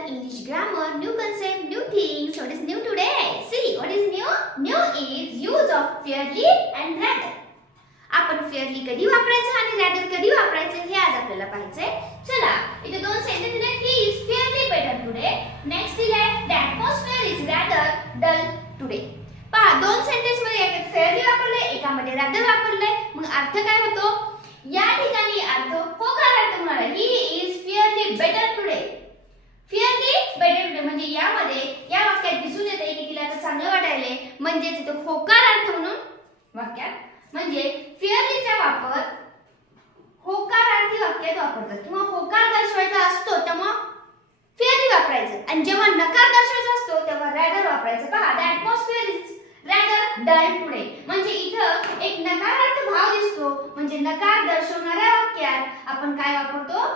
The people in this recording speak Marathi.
learn English grammar, new concept, new things. What is new today? See, what is new? New is use of fairly and rather. आपण fairly कधी वापरायचं आणि rather कधी वापरायचं हे आज आपल्याला पाहायचंय. चला, इथे दोन सेंटेन्स दिलेत. He is fairly better today. Next दिलाय the atmosphere is rather dull today. पहा, दोन सेंटेन्स मध्ये एकात fairly वापरलंय, एकामध्ये rather वापरलंय. मग अर्थ काय होतो? या ठिकाणी अर्थ होकार अर्थ होणार आहे. He is fairly better today. Fairly better today म्हणजे यामध्ये या वाक्यात दिसून येते की तिला आता चांगलं वाटायले, म्हणजे इथे होकार अर्थ म्हणून वाक्यात म्हणजे फेअरलीचा वापर होकारार्थी वाक्यात वापरतात किंवा होकार दर्शवायचा असतो तेव्हा फेअरली वापरायचं आणि जेव्हा नकार दर्शवायचा असतो तेव्हा रॅदर वापरायचं. पहा, the atmosphere is rather dull today म्हणजे इथं एक नकारार्थ भाव दिसतो म्हणजे नकार दर्शवणाऱ्या वाक्यात आपण काय वापरतो?